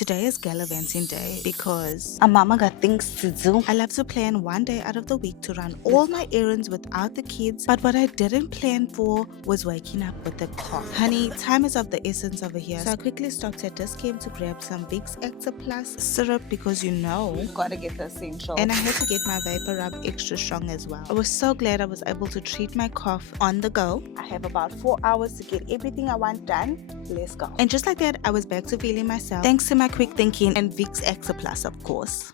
Today is galavanting day because a mama got things to do. I love to plan one day out of the week to run all my errands without the kids, but what I didn't plan for was waking up with a cough. Honey, time is of the essence over here, so I quickly stopped at this game to grab some Vicks Acta Plus syrup because Gotta get the essential. and I had to get my vapor rub extra strong as well. I was so glad I was able to treat my cough on the go. I have about 4 hours to get everything I want done. Let's go. And just like that, I was back to feeling myself thanks to my quick thinking and Vicks Acta Plus, of course.